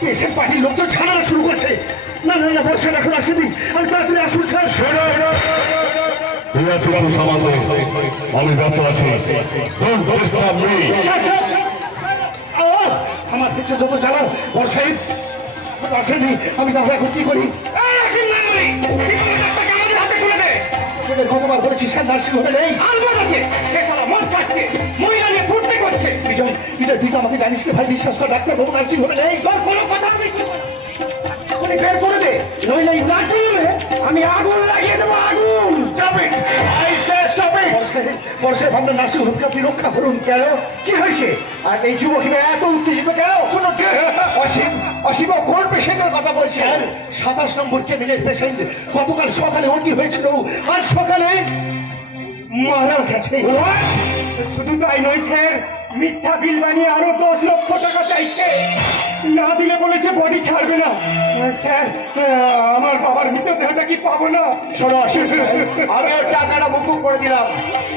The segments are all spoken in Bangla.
পেশেন্ট পার্টির লোকজন ছাড়ানো শুরু করছে। না না না, বর্ষা এখন আসেনি, আমি তাড়াতাড়ি আসুন স্যার। আমি ব্যস্ত আছি। আমার পিছনে যত জ্বালাও, বর্ষা আসেনি, আমি তাহলে এখন কি করি? কতবার বলেছি স্যার নার্সিং হোমে নেই। বিজয় বিজয়, তুই তো আমাকে জানিস না ভাই, বিশ্বাস কর ডাক্তারবাবু নার্সিং হোমে নেই। কোনো কথা বের করে দে, নইলে এই নার্সিং হোমে আমি আগুন লাগিয়ে দেবো, আগুন। বর্ষায় ভাবনা নার্সিং হোমকে আপনি রক্ষা করুন। কেন, কি হয়েছে? আর এই যুবকরা এত উত্তেজিত কেন? অসীম অসীম কোন পেশেন্টের কথা বলছেন? 27 নম্বর কেবিনের পেশেন্ট। গতকাল সকালে ওটি হয়েছিল, আর সকালে মারা গেছে। শুধু তাই নয় স্যার, মিথ্যা বিল বানিয়ে আরো 10 লক্ষ টাকা চাইছে। না দিলে বলেছে বডি ছাড়বে না। স্যার, আমার বাবার মৃতদেহটা কি পাবো না? শোনো, আমি টাকাটা বুক করে দিলাম,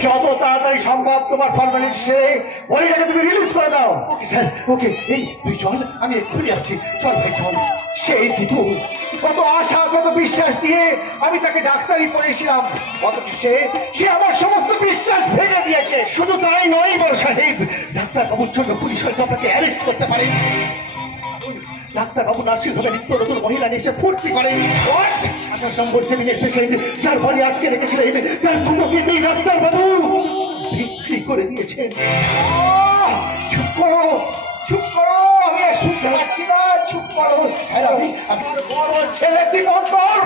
যত তাড়াতাড়ি সম্ভব তোমার ফর্মালিটি সেরে বডিটাকে তুমি রিলিজ করে দাও। ওকে স্যার, ওকে। এই তুই চল, আমি এক্ষুনি আসছি। চল ভাই চল। সেই কিছু কত আশা, কত বিশ্বাস দিয়ে আমি তাকে ডাক্তারি পড়েছিলাম, অথচ সে আমার সমস্ত বিশ্বাস ভেঙে দিয়েছে। শুধু তাই নয় বড় সাহেব, ডাক্তারবাবুর জন্য পুলিশ হয়তো আপনাকে অ্যারেস্ট করতে পারে। ডাক্তারবাবু নার্সিং হোমে নিত্য নতুন মহিলা এসে ফুর্তি করে। 27 নম্বর কেবিনের পেশেন্ট যার বডি আটকে রেখেছিলেন, তার দুটোকে এই ডাক্তারবাবু বিক্রি করে দিয়েছেন। চুপ করো, চুপ করো, আমি শুনতে পাচ্ছি না, চুপ করো। ছেলে দিগন্তর,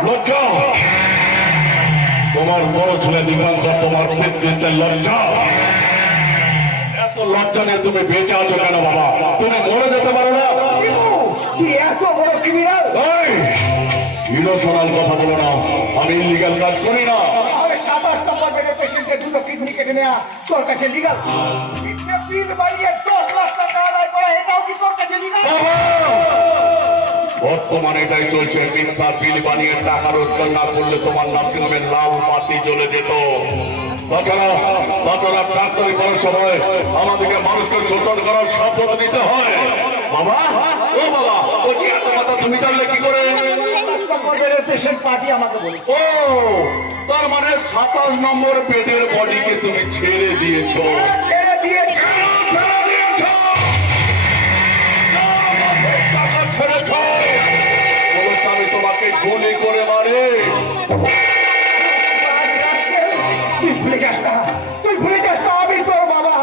তোমার বড় ছেলে দিগন্তর, তোমার পিতৃত্বের লজ্জা। এত লজ্জা নিয়ে তুমি বেঁচে আছো কেন বাবা? তুমি মরে যেতে পারো না? তুই এত বড় ক্রিমিনাল? ইমোশনাল কথা বলো না, আমি ইলিগাল কাজ করি না। 27 নম্বর বেডের পেশেন্টের দুটো কিডনি কেটে নেওয়া তোর কাছে লিগাল? বিল বাড়িয়ে 10 লাখ টাকা আদায় করা, এটাও কি তোর কাছে লিগাল? বর্তমানে এটাই চলছে। মিথ্যা বিল বানিয়ে টাকা রোজগার না করলে তোমার নার্সিং হোমের লাল বাতি জ্বলে যেত। তাছাড়া ডাক্তারি করার সময় আমাদেরকে মানুষকে শোষণ করার শপথ নিতে হয়। বাবা, ও বাবা, ও যে এত কথা তুমি জানলে কি করে? পেশেন্ট পার্টি আমাকে বলে। ও, তার মানে 27 নম্বর বেডের বডিকে তুমি ছেড়ে দিয়েছো। ছেড়ে দিয়েছে? আমি তোমাকে গুলি করে মারে। তুই ভুলে যাস না, তুই ভুলে যাস না, আমি তোর বাবা।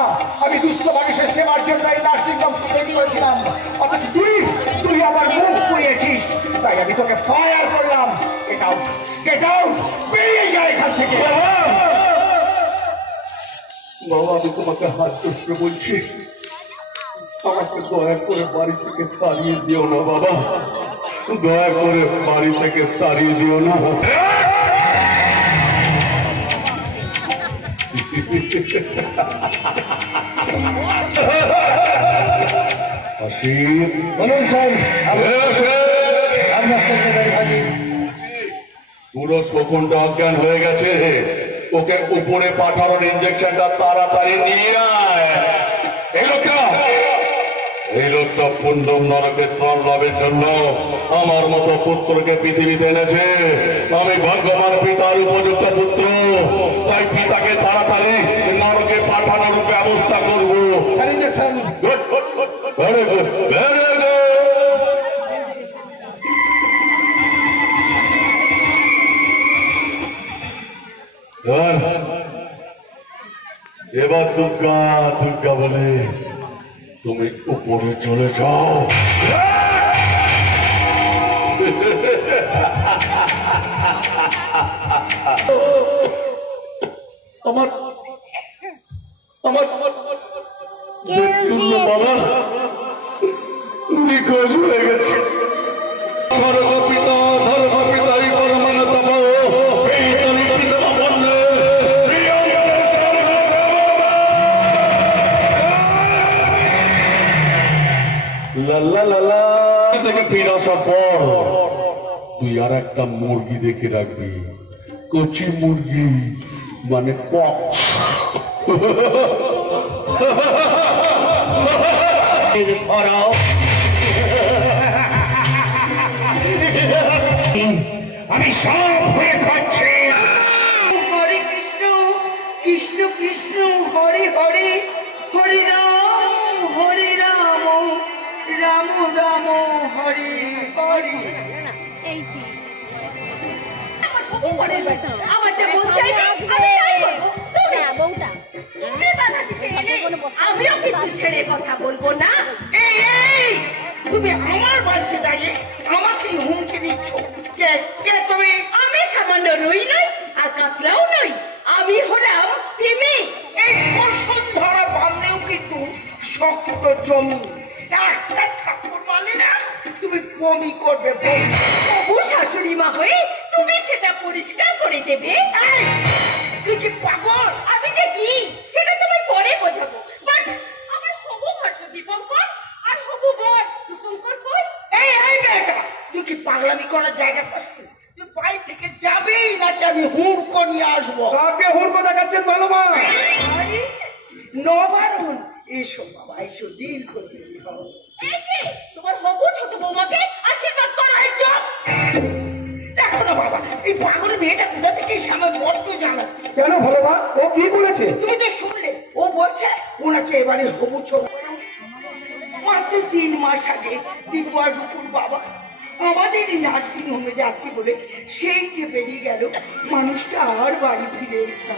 আমি দুস্থ মানুষের সেবার জন্য এই নার্সিং হোম তৈরি করেছিলাম, অথচ তুই আমার মুখ পুড়িয়েছিস। তাই আমি তোকে ফায়ার করলাম। গেট আউট, বেরিয়ে যা এখান থেকে। বাবা, আমি তোমাকে হাত ধরে বলছি, আমাকে দয়া করে বাড়ি থেকে তাড়িয়ে দিও না বাবা, দয়া করে বাড়ি থেকে তাড়িয়ে দিও না। পুরো শকুনটা অজ্ঞান হয়ে গেছে, ওকে উপরে পাঠানোর ইঞ্জেকশনটা তাড়াতাড়ি নিয়ে আয়। এই লোকটা পুণ্ডম নরকের ত্রাণ লাভের জন্য আমার মতো পুত্রকে পৃথিবীতে এনেছে। আমি ভগবান পিতার উপযুক্ত পুত্র, তাই পিতাকে তাড়াতাড়ি নরকে পাঠানোর ব্যবস্থা করবো। Very good, very good. এবার দুর্গা দুর্গা বলে তুমি উপরে চলে যাও। আমার আমার বাবা নিখোঁজ হয়ে গেছে। সর্বপিতা ধর্মপিতাই পরমানতম থেকে ফিরে আসার পর তুই আর একটা মুরগি দেখে রাখবি, কচি মুরগি, মানে কক। নমো হরি হরি। এই যে আমার যে মন চাইবে আমি তাই করবো। তুমি বউটা তুমি বাধা দিতে এলে আমিও কিছু ছেড়ে কথা বলবো না। এই এই, তুমি আমার বাড়িতে দাঁড়িয়ে আমাকে হুমকি দিচ্ছ? কে কে তুমি? আমি সামান্য রই নই আর কাতলাও নই, আমি হলাম প্রেমী। এই বসুন্ধরা বাঁধলেও কিন্তু শক্ত জমি। একটা ঠাকুর মানে না তুমি বমি করবে, বমি। তবু শাশুড়ি মা হয়ে তুমি সেটা পরিষ্কার করে দেবে। এই, তুই কি পাগল? আমি যে কি সেটা তোমায় পরে বোঝাবো। বাট আমার হবু ভাসু দীপঙ্কর আর হবু বর রূপঙ্কর কই? এই এই মেয়েটা, তুই কি পাগলামি করার জায়গা পাচ্ছি? তুই বাড়ি থেকে যাবেই নাকি আমি হুড়কো নিয়ে আসবো? কাকে হুড়কো দেখাচ্ছেন ভালো মা? আরে, নবারুণ, এসো বাবা, এসো, দীর্ঘদিন হও। এই যে তোমার হবু ছোট বৌমাকে আশীর্বাদ করা হয়েছে। দেখো না বাবা, এই পাগল মেয়েটা কোথা থেকে এসে আমার বড্ড জ্বালাচ্ছে। কেন ভালো মা, ও কি করেছে? তুমি তো শুনলে, ও বলছে ওনাকে এবারে হবু ছোট। মাত্র 3 মাস আগে দীপু আর রূপুর বাবা আমাদের নার্সিং হোমে যাচ্ছি বলে সেই যে বেরিয়ে গেল, মানুষটা আর বাড়ি ফিরে এলো না।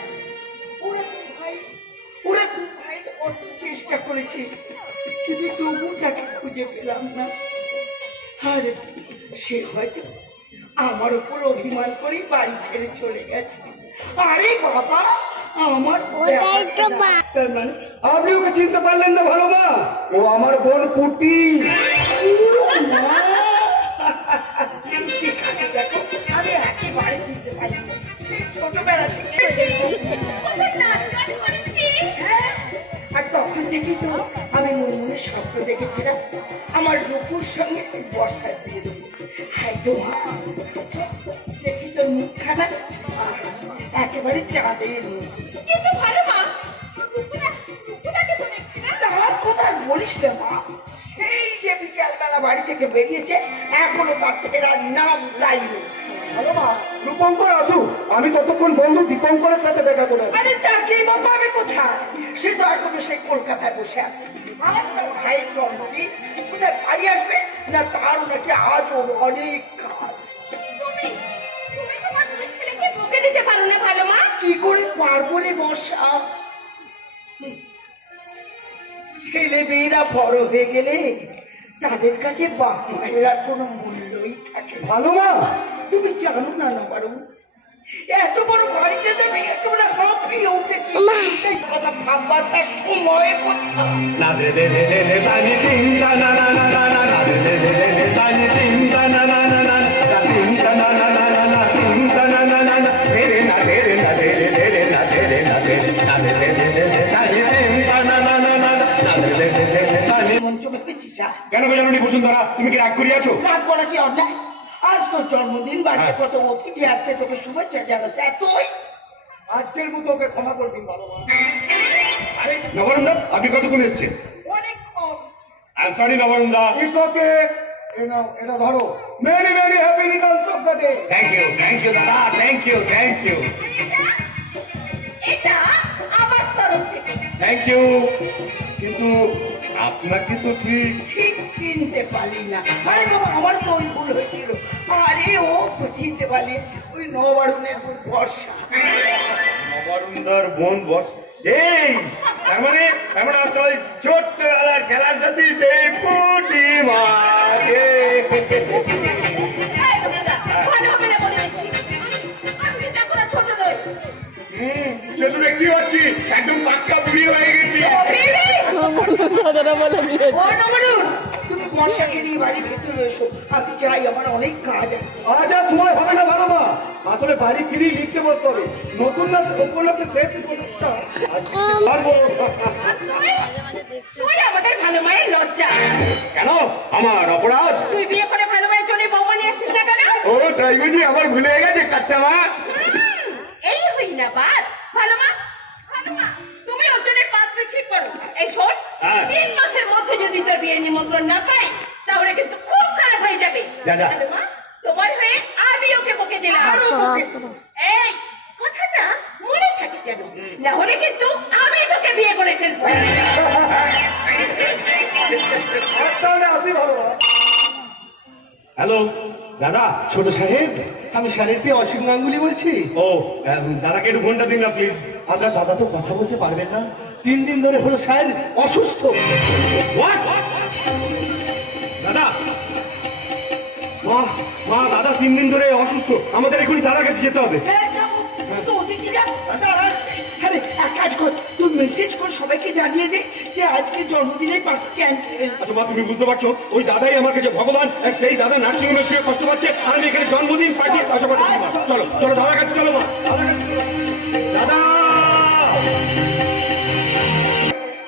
ওরা দু ভাই কত চেষ্টা করেছে, কিন্তু তবু তাকে খুঁজে পেলাম না। আর সে হয়তো আমার উপর অভিমান করে বাড়ি ছেড়ে চলে গেছে। আরে বাবা, আমার তার মানে আপনি ওকে চিনতে পারলেন না ভালো মা? ও আমার বোন পুটি। ঠিক আছে, দেখো আমি একেবারে চিনতে পারি না। সেই ছোটবেলা থেকে আর তখন থেকেই তো আমি মনে স্বপ্ন দেখেছিলাম আমার রূপুর সঙ্গে বর্ষায় দিয়ে দেবো। হ্যাঁ তো মা, দেখি তো মুখখানা একেবারে চাঁদের মুখ। কিন্তু ভালো মা, রূপুদাকে তো দেখছি না। তার কথা আর বলিস না মা, সেই যে বিকালবেলা বাড়ি থেকে বেরিয়েছে এখনো তার ফেরার নাম লাইনি। ভালো মা, রূপঙ্কর আসুক, আমি ততক্ষণ বন্ধু দীপঙ্করের সাথে দেখা করে আসি। আরে চাকরি বা পাবে কোথায়? সে তো এখনো সেই কলকাতায় বসে আছে। আমার তার ভাইয়ের জন্মদিন, কোথায় বাড়ি আসবে না তার নাকি আজও অনেক কাজ। তুমি তুমি তোমার দুই ছেলেকে বকে দিতে পারো না ভালো মা? কি করে পারবো রে বর্ষা? ছেলে মেয়েরা বড় হয়ে গেলে তাদের কাছে বাপ মায়ের আর কোনো মূল্যই থাকে না। ভালো মা, তুমি জানো না নবারু, এত বড় বাড়িতে যাবে একেবারে হাঁপিয়ে উঠেছি। এই কথা ভাববার তার সময় কোথায়? না রে রে রে রে রে তানি চিন্তা না না না না না না রে রে রে রে রে তানি চিন্তা না না না না না চিন্তা না না না না না চিন্তা না না না না রে রে না রে রে না রে রে রে রে না রে রে না রে রে না রে রে রে রে তানি চিন্তা না না না না না রে রে রে রে রে তানি। মঞ্চ পেয়েছিস? কেন জানি বসুন্ধরা, তুমি কি রাগ করিয়াছো? রাগ করা কি অন্যায়? আজ তোর জন্মদিন, বাড়িতে কত অতিথি আসছে, তোকে শুভেচ্ছা জানাতে এতই। আজকের মতো ওকে ক্ষমা করবেন ভালো মা। আরে নবরন্দা, আপনি কতক্ষণ এসছেন? অনেকক্ষণ। আই সরি নবরন্দা। ইটস ওকে, এটা ধরো। Many many happy returns of the day. Thank you দাদা, থ্যাংক ইউ এটা আমার তরফ থেকে। Thank you. কিন্তু আপনাকে তো ঠিক ঠিক চিনতে পারি না। আরে বাবা, আমার তো ওই ভুল হয়েছিল। আরে ও তো চিনতে পারি, ওই নবারুণের বোন বর্ষা। নবরুন্দার বোন বস। এই তার মানে আসলে ছোট্টবেলার খেলার সাথে সেই পুটি মাকে। এই রূপুদা, ভালো হবে না বলে দিচ্ছি। আমি কিন্তু এখন আর ছোট নই। সে তো দেখতে পাচ্ছি একদম পাক্কা বুড়ি হয়ে গেছি। ও নবারুণ, তুমি বর্ষাকে নিয়ে বাড়ির ভেতরে এসো। আমি চাই, আমার অনেক কাজ আছে। আজ আর সময় হবে না ভালো মা, আসলে বাড়ি ফিরেই লিখতে বসতে হবে। নতুন না উপলক্ষে শেষ প্রতিষ্ঠা পারবো। তুই আমাদের ভালো মায়ের লজ্জা। কেন আমার অপরাধ? তুই বিয়ে করে ভালো মায়ের জন্য বৌমা নিয়ে আসিস না কেন? ও তাই বুঝি আবার ভুলে গেছে কাটতে মা। এই হই না বাদ। ভালো মা, ভালো মা, তুমি ওর জন্য পাত্র ঠিক করো। এই শোন, হ্যাঁ। 3 মাসের মধ্যে যদি তোর বিয়ে নিমন্ত্রণ না পাই তাহলে কিন্তু খুব খারাপ হয়ে যাবে। যা, যা। ভালো মা, তোমার হয়ে আমি ওকে বকে দিলাম। এই কথাটা মনে থাকে যেন, না হলে কিন্তু আমি তোকে বিয়ে করে ফেলবো। তাহলে আসি ভালো মা। হ্যালো দাদা। ছোট সাহেব, আমি স্যারের পেয়ে অসীম গাঙ্গুলি বলছি। ও দাদাকে একটু ফোনটা দিন না প্লিজ। আপনার দাদা তো কথা বলতে পারবেন না, 3 দিন ধরে হলো স্যার অসুস্থ। What? দাদা, মা দাদা 3 দিন ধরে অসুস্থ, আমাদের এখনই দাদার কাছে যেতে হবে। আরে এক কাজ কর, তুই মেসেজ কর সবাইকে জানিয়ে দে যে আজকে জন্মদিনের পার্টি ক্যান্সেল। আচ্ছা মা, তুমি বুঝতে পারছো ওই দাদাই আমার কাছে ভগবান, আর সেই দাদা নার্সিংহোমে শুয়ে কষ্ট পাচ্ছে, আর আমি এখানে জন্মদিন পার্টি পাশাপাশি। চলো চলো দাদার কাছে চলো মা, দাদার কাছে চলো। দাদা,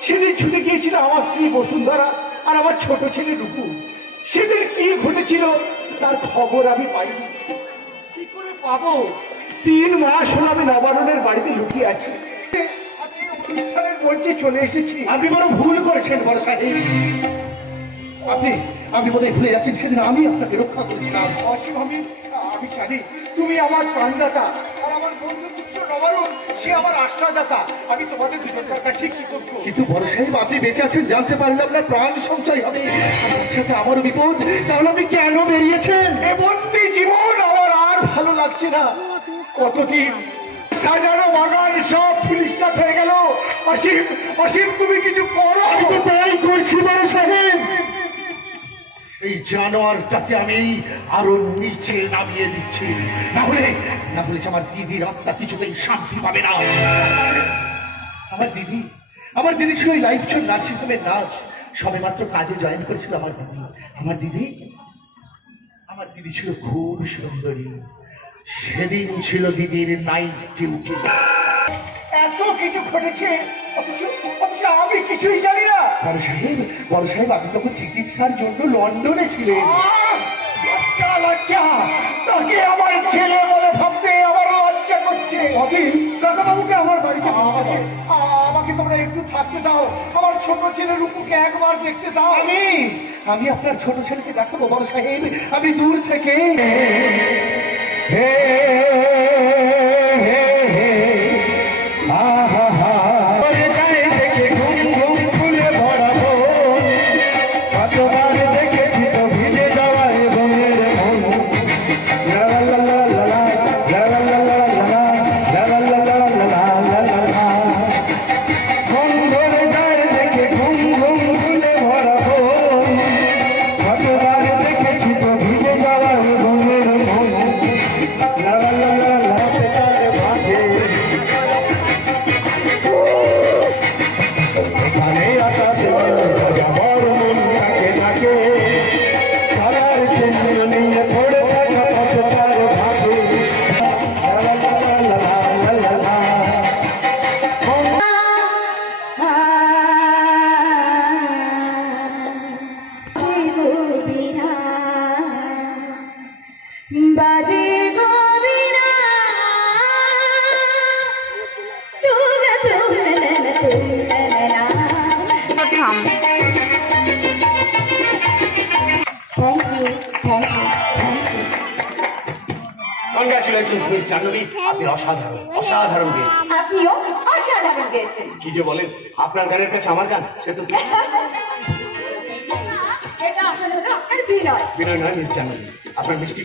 সেদিন ছুটে গিয়েছিল আমার স্ত্রী বসুন্ধরা আর আমার ছোট ছেলে রূপু। সেদিন কি ঘটেছিল তার খবর আমি পাইনি। কি করে পাবো? 3 মাস হলো আমি নবারণের বাড়িতে লুকিয়ে আছি। আজকে অনুষ্ঠানের মঞ্চে চলে এসেছি। আপনি বড় ভুল করেছেন বড় সাহেব। আপনি বোধহয় ভুলে যাচ্ছেন, সেদিন আমি আপনাকে রক্ষা করেছিলাম। অসীম, আমি জানি তুমি আমার প্রাণদাতা, আর আমার বন্ধু পুত্র নবারণ সে আমার আশ্রয়দাতা। আমি তোমাদের দুজনের কাছে কি করবো? কিন্তু বড় সাহেব, আপনি বেঁচে আছেন জানতে পারলে আপনার প্রাণ সঞ্চয় হবে, আমার সাথে আমারও বিপদ। তাহলে আপনি কেন বেরিয়েছেন? এ বন্দি জীবন আমার আর ভালো লাগছে না। কতদিন সাজানো বাগান সব পুলিশরা হয়ে গেল। অসীম তুমি কিছু করো। আমি তো তাই করছি বড় সাহেব। এই জানোয়ারটাকে আমি আরো নিচে নামিয়ে দিচ্ছি, না হলে আমার দিদির আত্মা কিছুতেই শান্তি পাবে না। আমার দিদি ছিল ওই লাইফ চোর নার্সিংহোমের নার্স, সবে মাত্র কাজে জয়েন করেছিল আমার দিদি। আমার দিদি ছিল খুব সুন্দরী। সেদিন ছিল দিদির নাইট ডিউটি। এত কিছু ঘটেছে, অথচ আমি কিছুই জানি না। বড় সাহেব, আপনি তখন চিকিৎসার জন্য লন্ডনে ছিলেন। লজ্জা, তাকে আমার ছেলে বলে ভাবতে আমার লজ্জা করছে। কাকাবাবুকে আমার বাড়িতে আমাকে তোমরা একটু থাকতে দাও, আমার ছোট ছেলে রূপুকে একবার দেখতে দাও। আমি আপনার ছোট ছেলেকে দেখাবো বড় সাহেব, আমি দূর থেকে। অসাধারণ গেয়েছেন। আপনিও অসাধারণ গেয়েছেন। কি যে বলেন, আপনার গানের কাছে আমার গান সে তো এটা আসলে আপনার বিনয়। বিনয় নয় মিস জাহ্নবী, আপনার মিষ্টি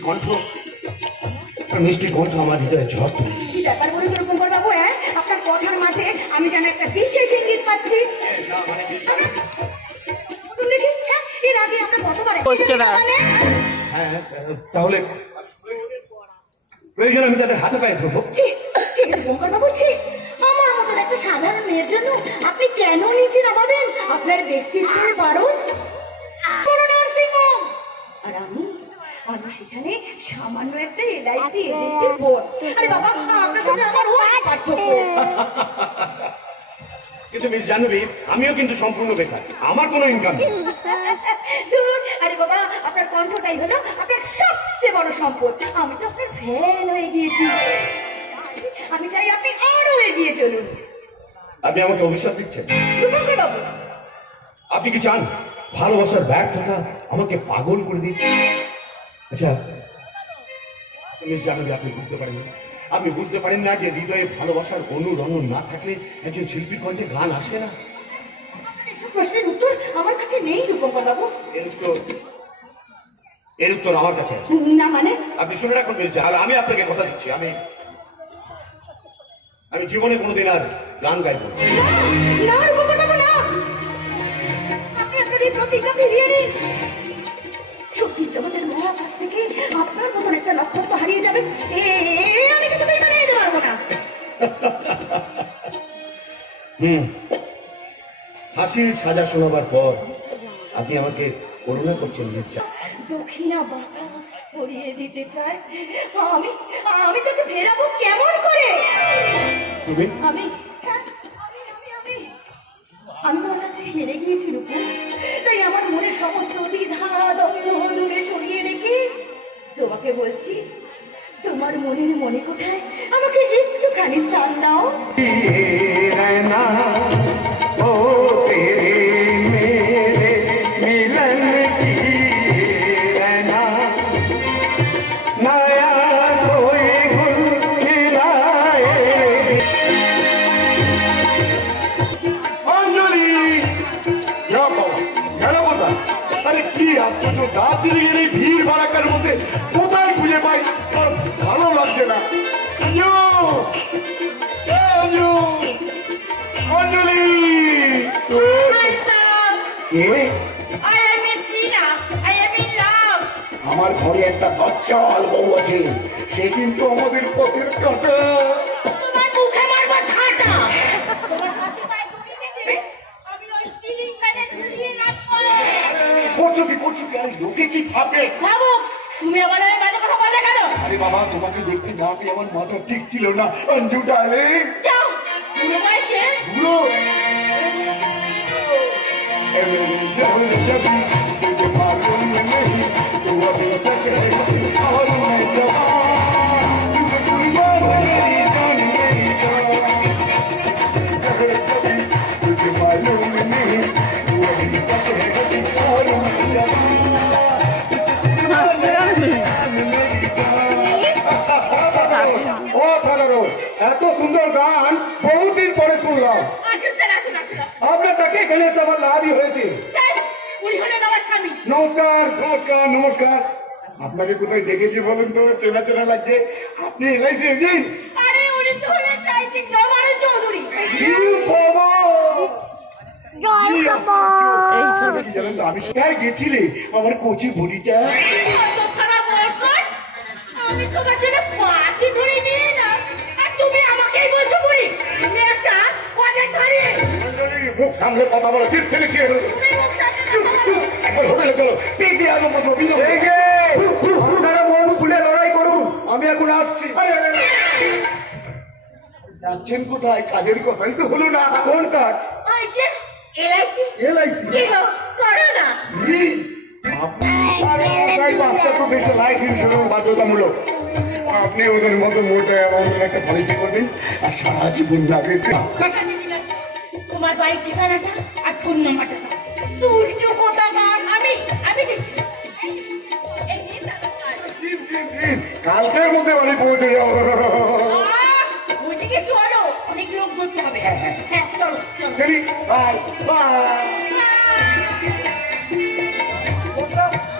কণ্ঠ আমার হৃদয়ে ঝড় তুলেছে। কি ব্যাপার বলে রূপঙ্কর বাবু? আপনার কথার মাঝে আমি যেন একটা বিশেষ ইঙ্গিত পাচ্ছি। এর আগে আপনার কতবার হ্যাঁ, তাহলে প্রয়োজন আমি তাদের হাতে পায়ে ধরবো। রূপঙ্কর বাবু, আমার মতন একটা সাধারণ মেয়ের জন্য আপনি কেন নিচে নামাবেন আপনার ব্যক্তিত্বের বারণ? আর আমি সেখানে সামান্য একটা LIC এজেন্টের বোন। আরে বাবা, আপনার সাথে আমার অনেক পার্থক্য। কিন্তু মিস জাহ্নবী, আমিও কিন্তু সম্পূর্ণ বেকার, আমার কোনো ইনকাম নেই। আরে বাবা, আপনার কণ্ঠটাই হলো আপনার সবচেয়ে বড় সম্পদ। আমি তো আপনার ফ্যান হয়ে গিয়েছি। আমি চাই আপনি আরো এগিয়ে চলুন। আপনি আমাকে অভিশাপ দিচ্ছেন? বাবু, আপনি কি চান ভালোবাসার ব্যর্থতা আমাকে পাগল করে দিচ্ছে? আচ্ছা মিস জাহ্নবী, আপনি বুঝতে পারেন না যে হৃদয়ে ভালোবাসার অনুরণন না থাকলে একজন শিল্পীর কণ্ঠে গান আসে না। এসব প্রশ্নের উত্তর আমার কাছে নেই রূপঙ্কর বাবু। এর উত্তর আমার কাছে আছে। না মানে? আপনি শুনে রাখুন মিস জাহাল, আমি আপনাকে কথা দিচ্ছি, আমি জীবনে কোনোদিন আর গান গাইব না। না, রূপকথা না। আপনি আপনার এই প্রতিজ্ঞা ফিরিয়ে নিন। সত্যি জগতের মহাকাশ থেকে আপনার মতন একটা নক্ষত্র হারিয়ে যাবে, আমি কিছুতেই মেনে নিতে পারবো না। হাসির সাজা শোনাবার পর আপনি আমাকে করুণা করছেন মিস জাহাল। দক্ষিণা বাতাস পরিয়ে দিতে চাই, আমি তোকে ফেরাবো কেমন করে? তুমি আমি তোমার কাছে হেরে গিয়েছি রূপু, তাই আমার মনের সমস্ত দ্বিধা দ্বন্দ্ব দূরে সরিয়ে রেখে তোমাকে বলছি, তোমার মনের মনে কোথায় আমাকে একটুখানি স্থান দাও। দার্জিলিংয়ের এই ভিড় ভাড়াকার মধ্যে কোথায় খুঁজে পাই ভালো লাগছে না। অঞ্জলি, আমার ঘরে একটা দজ্জাল বউ আছে, সে কিন্তু আমাদের পথের কাটা। লোকে কি ভাবে? তুমি আমার বাজে কথা বললে কেন? আরে বাবা, তোমাকে দেখতে না পেয়ে আমার মাথা ঠিক ছিল না। অঞ্জু ডার্লিং, যাও বুড়ো বয়সে এত সুন্দর গান বহুদিন পরে শুনলাম। আপনার তাকে এখানে এসে আমার লাভই হয়েছে। নমস্কার নমস্কার নমস্কার। আপনাকে কোথায় দেখেছি বলুন তো, চেনা চেনা লাগছে। আপনি এলআইসি এজেন্ট? আমি কোথায় গেছিলে আমার কচি বুড়িটা? আমি তোমার জন্য পাখি ধরে নিয়ে না, আর তুমি আমাকেই বলছো বুড়ি। তুমি একটা কজন ধরে মুখ সামলে কথা বলো, ঠিক ফেলেছি। একবার হোটেলে চলো, পেটে আলো বসবো। আপনারা মন খুলে লড়াই করুন, আমি এখন আসছি। যাচ্ছেন কোথায়? কাজের কথাই তো হলো না। কোন কাজ? এলআইসি করো না। বাচ্চা তো বেশি লাইফ ইন্স্যুরেন্স বাধ্যতামূলক। আপনি ওদের মতো মোটা আমাদের একটা পলিসি করবেন, আর সারা জীবন যাবে। তোমার বাড়ির ঠিকানাটা আর ফোন নাম্বারটা সূর্য কোথাকার আমি দেখছি। কালকের মধ্যে বাড়ি পৌঁছে যাবো। ওইদিকে চলো, অনেক লোক ধরতে হবে। হ্যাঁ চলো চলো। Bye bye.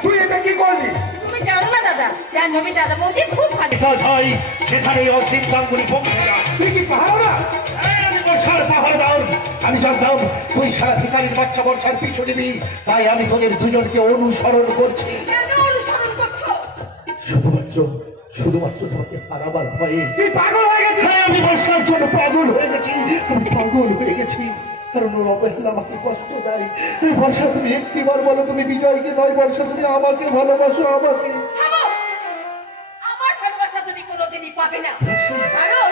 তুই এটা কি করলি? তুমি জানো না দাদা, জাহ্নবী দাদা বৌদি খুব ভালো। ভাই সেখানে অসীম গাঙ্গুলি পৌঁছে যা। তুই কি পাহাড় না? আমি বর্ষার পাহাড় দাও। আমি জানতাম তুই সারা ভিখারির বাচ্চা বর্ষার পিছু দিবি, তাই আমি তোদের দুজনকে অনুসরণ করছি। কেন অনুসরণ করছো? শুধুমাত্র তোমাকে হারাবার ভয়ে। তুই পাগল হয়ে গেছিস? হ্যাঁ, আমি বর্ষার জন্য পাগল হয়ে গেছি। আমি পাগল হয়ে গেছি কারণ ওর অবহেলা আমাকে কষ্ট দেয়। বর্ষা, তুমি একটিবার বলো তুমি বিজয়কে নয়, বর্ষা তুমি আমাকে ভালোবাসো। আমাকে থামো। আমার ভালোবাসা তুমি কোনোদিনই পাবে না, কারণ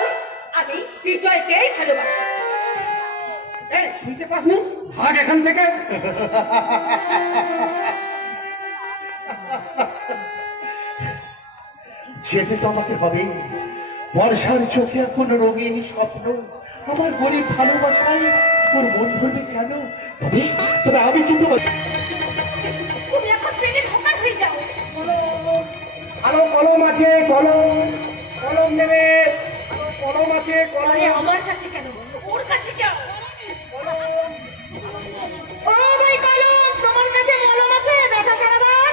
আমি বিজয়কেই ভালোবাসি। শুনতে পাসনি? ভাগ এখান থেকে। যেতে তো আমাকে হবে। বর্ষার চোখে এখন রঙিন স্বপ্ন, আমার গরিব ভালোবাসায় ওর মন ভরবে কেন? তবে আমি কিন্তু তুমি এখন ট্রেনে ঢোকার হয়ে যাও। আরো কলম আছে, কলম নেবে। কলম আছে, আরে আমার কাছে কেন, ওর কাছে যাও। ও ভাই কলম, তোমার কাছে কলম আছে? ব্যথা সারাবার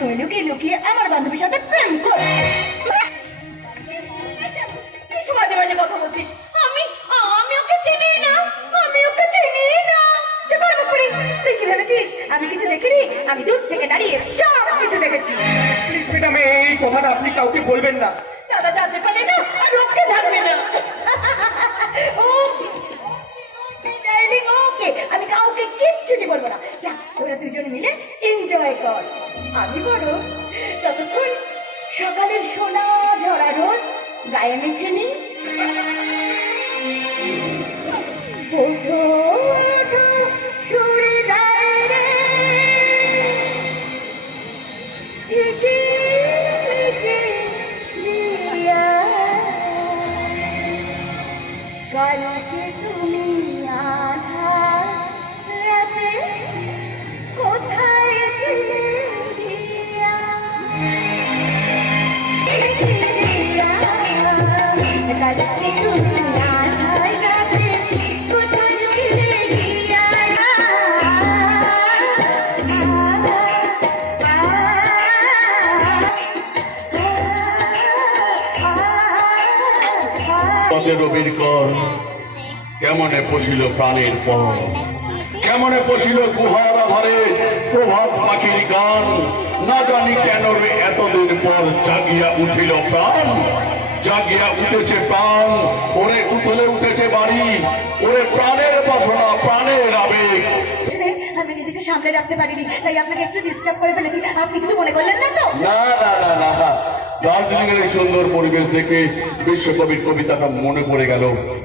তুমি লুকিয়ে লুকিয়ে আমার বান্ধবীর সাথে প্রেম করো। মাঝে মাঝে কথা বলছিস। আমি আমি ওকে চিনি না, আমি ওকে চিনি না। তুই কি ভেবেছিস আমি কিছু দেখিনি? আমি দূর থেকে দাঁড়িয়ে সব কিছু দেখেছি। ম্যাডাম, এই কথাটা আপনি কাউকে বলবেন না। দাদা জানতে পারলে না আর ওকে জানবে না। ওকে, আমি কাউকে কিচ্ছুটি বলবো না। যা, তোরা দুজন মিলে এনজয় কর। আমি করো ততক্ষণ সকালের সোনা ঝরা রোদ গায়ে মেখে নি। সরে যায় রে কালকে তুমি আধার রাতে কোথায় ছিলে দিয়া? কালকে তুমি আধার রাতে কোথায় ছিলে দিয়া? রবির কর কেমনে পশিল প্রাণের পর, কেমনে পশিল গুহার আধারে প্রভাত পাখির গান। না জানি কেন রে এতদিন পর জাগিয়া উঠিল প্রাণ, জাগিয়া উঠেছে প্রাণ। ওরে উঠলে উঠেছে বাড়ি, ওরে প্রাণের বাসনা, প্রাণের আবেগ। আমি নিজেকে সামলে রাখতে পারিনি, তাই আপনাকে একটু ডিস্টার্ব করে ফেলেছি। আপনি কিছু মনে করলেন না তো? না না না না না, দার্জিলিং এর এই সুন্দর পরিবেশ দেখে বিশ্বকবির কবিতাটা মনে পড়ে গেল।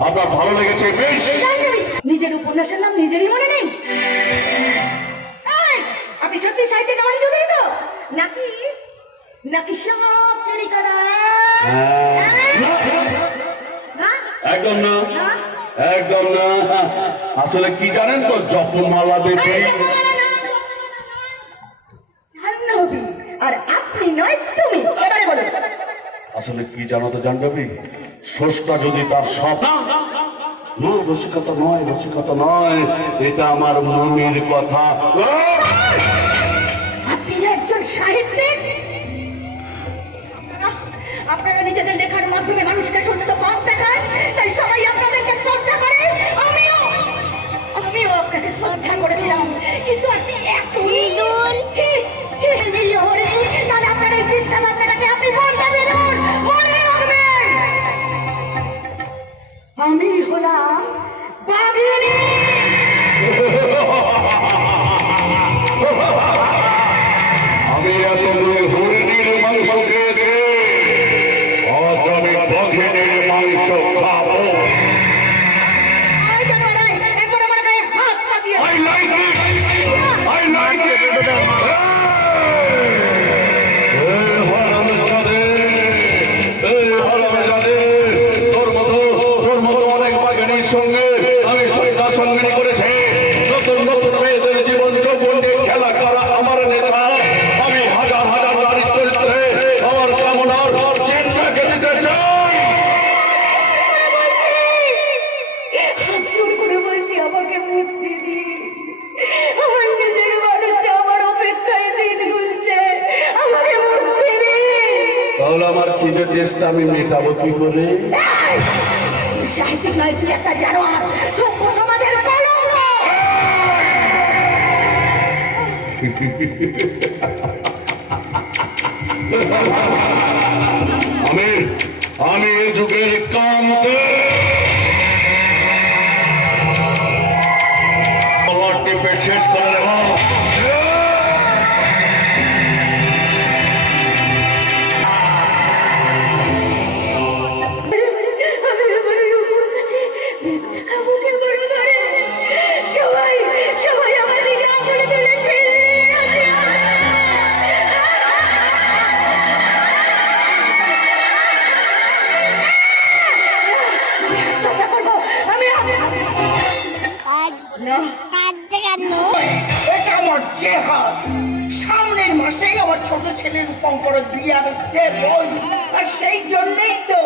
আপনার ভালো লেগেছে? বেশ। নিজের উপন্যাসের নাম নিজেরই মনে নেই? আপনি সত্যি সাহিত্যে নয় চৌধুরী তো, নাকি নাকি সব চুরি করা? একদম না, একদম না। আসলে কি জানেন তো, জপমালা দেবী আর আপনি নয় তুমি। এবারে বলুন। আসলে কি জানো তো জাহ্নবী, স্রষ্টা যদি তার সব না, রসিকতা নয়, রসিকতা নয়, এটা আমার মনের কথা। আপনি একজন সাহিত্যিক, আপনারা নিজেদের লেখার মাধ্যমে মানুষকে সত্য পথ দেখান, তাই সবাই আপনাদেরকে শ্রদ্ধা করে। আমিও আপনাকে শ্রদ্ধা করেছিলাম, কিন্তু আপনি এতই দূর। তাহলে আপনার এই চিন্তা ভাবনাটাকে আপনি বলতে বেরোন, মনে রাখবেন আমি হলাম বাঘিনী। আমি এতদিন হরিণীর মাংস খেয়েছি, আজ আমি বাঘিনীর মাংস খাবো। I like it! I like it! তোর মতো অনেক বাঘিনীর সঙ্গে আমি সরকার সঙ্গিনী করেছি। নতুন নতুন মেয়েদের জীবন যৌবন নিয়ে খেলা করা আমার নেশা। আমি হাজার হাজার নারীর চরিত্রে আমার কামনার চিন্তাকে দিতে চাই। চুপ করে বলছি, আমাকে মুক্তি দিন। আমার নিজের মানুষটা আমার অপেক্ষায় দিন গুনছে, আমাকে মুক্তি দিন। তাহলে আমার খিদে টেস্টটা আমি মেটাবো কি করে? সাহিত্যিক নয়, তুই একটা জানোয়ার, সভ্য সমাজের কলঙ্ক। আমি এই যুগের কাম টিপে শেষ করে দেব। সবাই আমার দিকে আঙুল তুলে এটা আমার জেহাদ। সামনের মাসেই আমার ছোট ছেলের রূপঙ্করের বিয়ে আমি দেবো, আর সেই জন্যই তো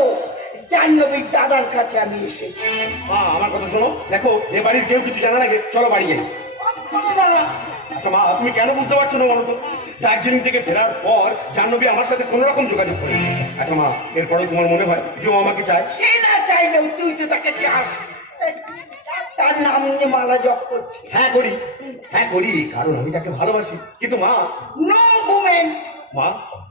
জাহ্নবীর দাদার কাছে আমি এসেছি। মা, আমার কথা শোনো। দেখো, এ বাড়ির কেউ কিছু জানা লাগে, চলো বাড়ি যাই। দাদা, আচ্ছা মা, তুমি কেন বুঝতে পারছো না বলো তো? দার্জিলিং থেকে ফেরার পর জাহ্নবী আমার সাথে কোনো রকম যোগাযোগ করে। আচ্ছা মা, এরপরে তোমার মনে হয় যে ও আমাকে চায়? সে না চাইলেও তুই তো তাকে চাস, তার নাম নিয়ে মালা জপ করছিস। হ্যাঁ করি, কারণ আমি তাকে ভালোবাসি। কিন্তু মা, নো মুভমেন্ট।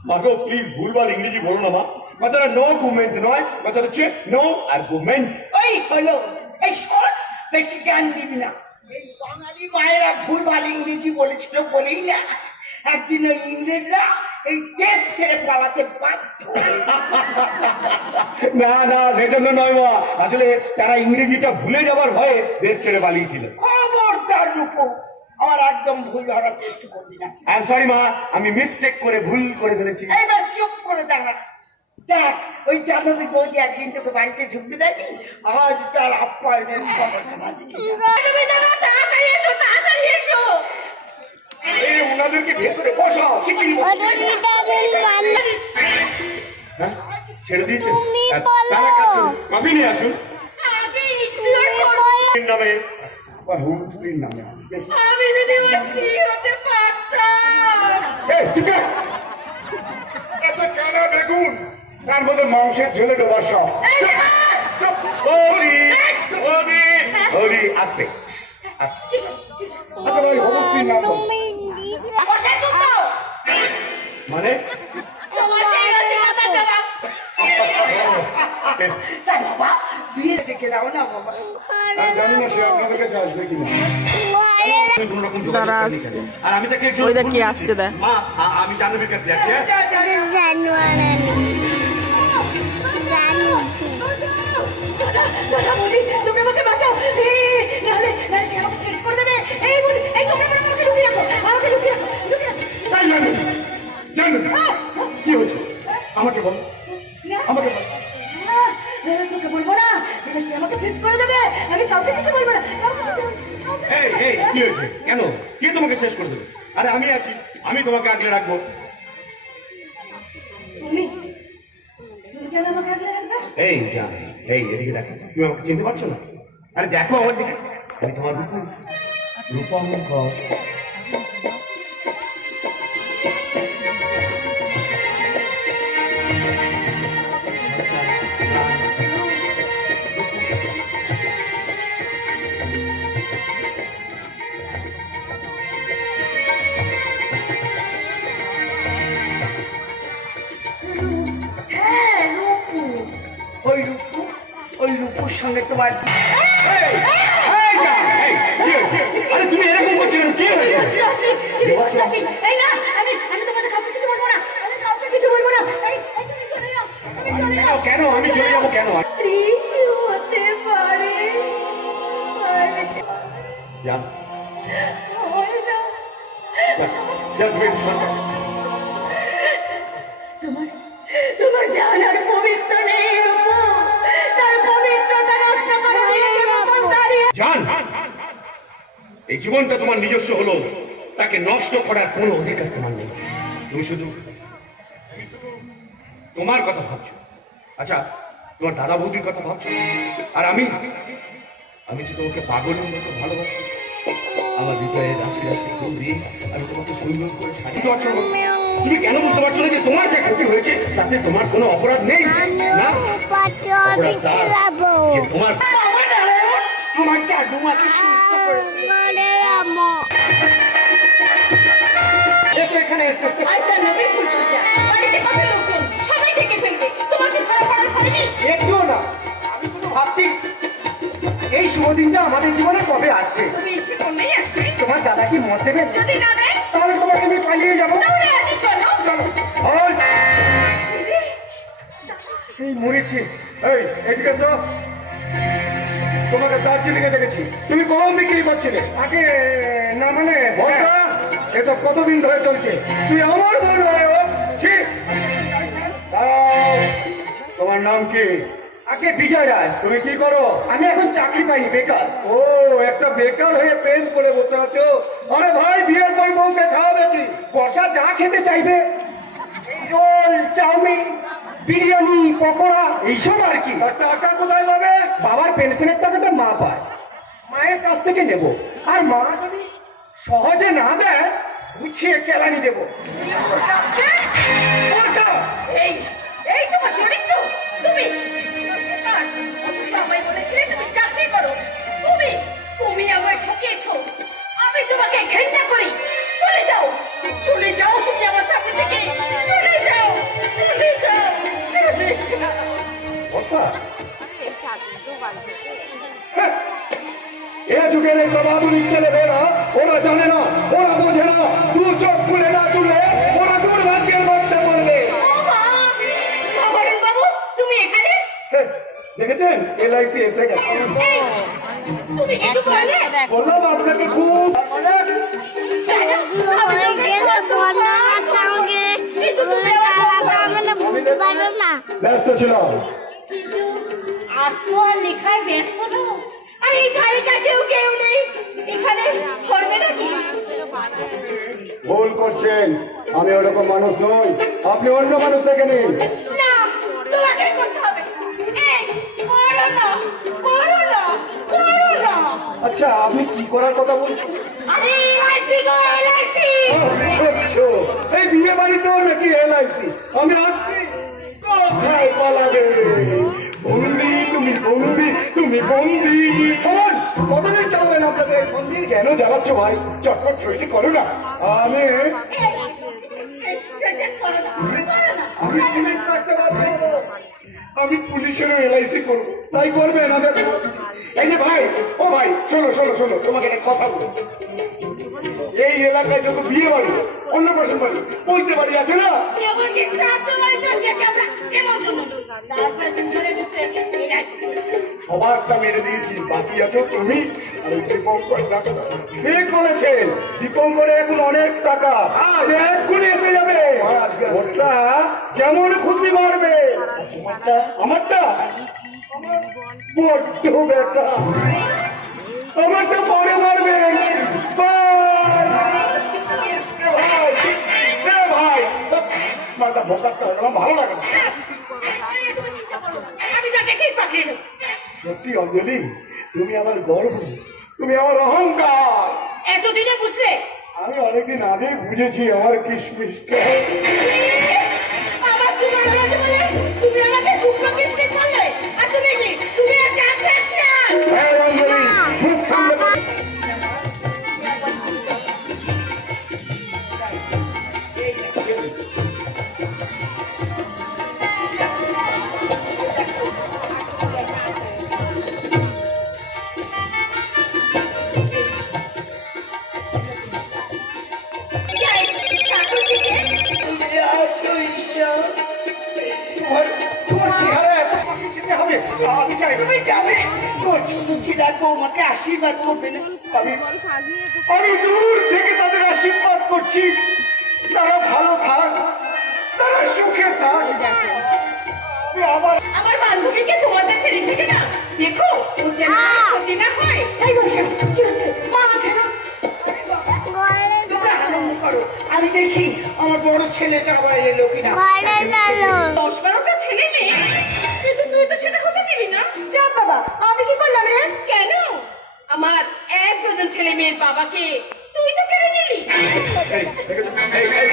মাকে প্লিজ ভুলভাল ইংরেজি বলো না মা। কথাটা নো মুভমেন্ট নয়, কথাটা হচ্ছে নো আর্গুমেন্ট। ওই হলো, এই শোন, বেশি জ্ঞান দিবি না। এই বাঙালি মায়েরা ভুলভাল ইংরেজি বলেছিল বলেই না একদিন ওই ইংরেজরা এই দেশ ছেড়ে পালাতে বাধ্য। না সেজন্য নয় মা, আসলে তারা ইংরেজিটা ভুলে যাবার ভয়ে দেশ ছেড়ে পালিয়েছিল। খবরদার রূপু, আমার একদম ভুল ধরার চেষ্টা করবি না। আই এম সরি মা, আমি মিস্টেক করে ভুল করে ফেলেছি। এইবার চুপ করে দাঁড়া। দেখ, ওই জাহ্নবী বৌদি একদিন তোকে বাড়িতে ঢুকতে দেয়নি, আজ তার আপ্যায়নের খবরটা দিকে তাড়াতাড়ি এসো, তাড়াতাড়ি এসো। ওনাদেরকে ভেতরে বসাও, শিগগিরই বসাও। হ্যাঁ, ছেড়ে দিয়েছে। কফি নিয়ে আসুন। নামে বা হুম স্ত্রীর নামে। আমি যদি ওর কি হতে পারতাম। এই, ঠিক আছে। এত চানা বেগুন, তার মধ্যে মাংসের ঝোলে ডোবার সব। হরি, আস্তে আস্তে। আচ্ছা ভাই, হুম স্ত্রীর নাম বল। মানে বাবা বিয়ে ডেকে দাও না বাবা। আমি জানি না সে আপনাদের কাছে আসবে কিনা। দাঁড়া আসছে। আর আমি তাকে ওই দেখ কি আসছে দেখ। মা, আমি জাহ্নবীর কাছে যাচ্ছি। তুমি আমাকে বাঁচাও, নাহলে সে আমাকে শেষ করে দেবে। এই বলি, এই তোমরা আমাকে লুকিয়ে রাখো, আমাকে লুকিয়ে রাখো, লুকিয়ে রাখো। জাহ্নবী, কি হয়েছে আমাকে বল, আমাকে বল। তোকে বলবো না, সে আমাকে শেষ করে দেবে। আমি কাউকে কিছু বলবো না, কাউকে কিছু বলবো না। এই কি হয়েছে? কেন? কে তোমাকে শেষ করে দেবে? আরে আমি আছি, আমি তোমাকে আগলে রাখবো। তুমি কেন আমাকে আগলে রাখবে? এই জান, এই এদিকে দেখো, তুমি আমাকে চিনতে পারছো না? আরে দেখো আমার দিকে, আমি তোমার রূপঙ্কর। হ্যাঁ রূপু, ওই রূপুর সঙ্গে তোমার আরে তুমি এরকম করছো কেন? কি হয়েছে? এই না, আমি তোমাদের কাউকে কিছু বলবো না, আমি কাউকে কিছু বলবো না। তুমি চলে যাও, তুমি চলে যাও। কেন আমি চলে যাবো কেন? হতে পারে জান, হয় না। তুমি একটু সরো। তোমার জান আর পবিত্র নেই রূপু, তার পবিত্রতা নষ্ট করে দিয়েছে রূপন দাঁড়িয়ে। জান, এই জীবনটা তোমার নিজস্ব হলো, তাকে নষ্ট করার কোনো অধিকার তোমার নেই। তুমি শুধু তোমার কথা ভাবছো। আচ্ছা, তোমার দাদা বৌদির কথা ভাবছো। আর আমি যে তোমাকে পাগলের মতো ভালোবাসি। আমার হৃদয়ে রাশি রাশি ফুল দিয়ে আমি তোমাকে সুন্দর করে সাজিয়ে পারছো না। তুমি কেন বুঝতে পারছো না যে তোমার যে ক্ষতি হয়েছে তাতে তোমার কোনো অপরাধ নেই? না, অপরাধটা যে তোমার। আমার জাদুমাকে সুস্থ করে এখানে আচ্ছা নবী ফুলসজ্জা, বাড়িতে কত লোকজন, সবাই থেকে ফেলছে, তোমাকে ধরা পড়ার হয়নি? একটুও না। আমি শুধু ভাবছি এই শুভ দিনটা আমাদের জীবনে কবে আসবে। তুমি ইচ্ছে করলেই আসবে। তোমার দাদা কি মত দেবে? যদি না দেয় তাহলে তোমাকে আমি পালিয়ে যাবো। তাহলে আজই চলো। চলো। ওই, এই মরেছে। এই এদিকে তো তোমাকে দার্জিলিং এ দেখেছি, তুমি কলম বিক্রি করছিলে। আগে না মানে এটা কতদিন ধরে চলছে? তুই আমার বল তোমার নাম কি? আগে বিজয় রায়। তুমি কি করো? আমি এখন চাকরি পাইনি, বেকার। ও, একটা বেকার হয়ে প্রেম করে বসে আছো। আরে ভাই, বিয়ের পর বউকে খাওয়াবে কি? বর্ষা যা খেতে চাইবে, রোল, চাউমিন, বিরিয়ানি, পকোড়া, এইসব আর কি। টাকা কোথায় পাবে? বাবার পেনশনের টাকাটা মা পায়, মায়ের কাছ থেকে নেব। আর মা যদি সহজে না দেয়, গুছিয়ে কেলানি দেবো। এই এই তোমার চরিত্র, তুমি সবাই বলেছিলে তুমি চাকরি করো, তুমি তুমি আমায় ঠকিয়েছো, আমি তোমাকে ঘৃণা করি। চলে যাও, চলে যাও তুমি আমার সামনে থেকে, চলে যাও, চলে যাও, চলে যাও। বর্ষা, এ যুগের এই তবাদুনিক ছেলেমেয়েরা ওরা জানে না, ওরা বোঝে না, দু চোখ খুলে না তুলে ওরা দুর্ভাগ্যের মধ্যে পড়বে। বাবু তুমি এখানে? দেখেছেন এলআইসি এসে গেছে। তুমি কিছু করলে? বললাম আপনাকে খুব ব্যস্ত ছিলাম। কিন্তু আর তো আর লেখায় ব্যস্ত না, আর এই ধারে কাছেও কেউ নেই, এখানে করবে নাকি? ভুল করছেন, আমি ওরকম মানুষ নই, আপনি অন্য মানুষ দেখে নিন। না, তোমাকে করতে হবে। এই, করো না, করো না, করো না। আচ্ছা আপনি কি করার কথা বলছেন? আরে এলআইসি গো, এলআইসি। এই বিয়ে বাড়িতেও নাকি এলআইসি? আমি আসছি। কোথায় পালাবে? বন্দি তুমি, বন্দি তুমি, বন্দি। কতদিন চালাবেন আপনাকে বন্দি? কেন জ্বালাচ্ছ ভাই? চটপট তৈরি করো না। আমি করো না, করো না। আমি পুলিশ থাকতে পারবো, আমি পুলিশেরও এলআইসি করবো। তাই করবেন? আমি এই যে ভাই, ও ভাই শোনো শোনো শোনো, তোমাকে একটা কথা বলো। এই এলাকায় যত বিয়ে বাড়ি, অন্নপ্রাশন বাড়ি, বলতে বাড়ি আছে না, এমন কি শ্রাদ্ধ বাড়িতে গেছে আমরা, কেমন তুমি? তারপরে তুমি ছেড়ে দিতে এলআইসি। সবারটা মেরে দিয়েছি, বাকি আছো তুমি আর ওই দীপঙ্কর টাকা। ঠিক বলেছেন, দীপঙ্করে এখন অনেক টাকা, সে এক্ষুনি এসে যাবে। ওটা যেমন খুশি মারবে। আমারটা বড্ড বেটা, আমারটা পরে মারবে। ভাই মাথা ভোকারটা ভালো লাগে না। আমি তাকে ঠিক পাঠিয়ে দেবো। সত্যি অঞ্জলি, তুমি আমার গর্ব, তুমি আমার অহংকার। এতদিনে বুঝলে? আমি অনেকদিন আগে বুঝেছি আমার কিশমিশটা। আমার তোমার হয়েছে বলে তুমি আমাকে শুকনো কিস্তির করলে, আর তুমি কি? তুমি একটা অ্যাট্রাকশন। হ্যাঁ অঞ্জলি, খুব সুন্দর। তোমার চেহারা এত পাখি যেতে হবে, আমি চাই তুমি যাবে, তোর ছোট ছিলার বৌমাকে আশীর্বাদ করবে না? আমি দূর থেকে তাদের আশীর্বাদ করছি, তারা ভালো থাক, তারা সুখে থাক। আমার বান্ধবীকে তোমার কাছে রেখে দে না, দেখো ও যেন ক্ষতি না হয়। এই বর্ষা, কি হচ্ছে? মা আছে না? তোমরা আনন্দ করো, আমি দেখি আমার বড় ছেলেটা আবার এলো কিনা। 10-12টা ছেলে মেয়ে, কিন্তু তুই তো সেটা হতে দিবি না। যা বাবা, আমি কি করলাম রে? কেন? আমার 1 ডজন ছেলে মেয়ের বাবাকে তুই তো কেড়ে নিলি। এই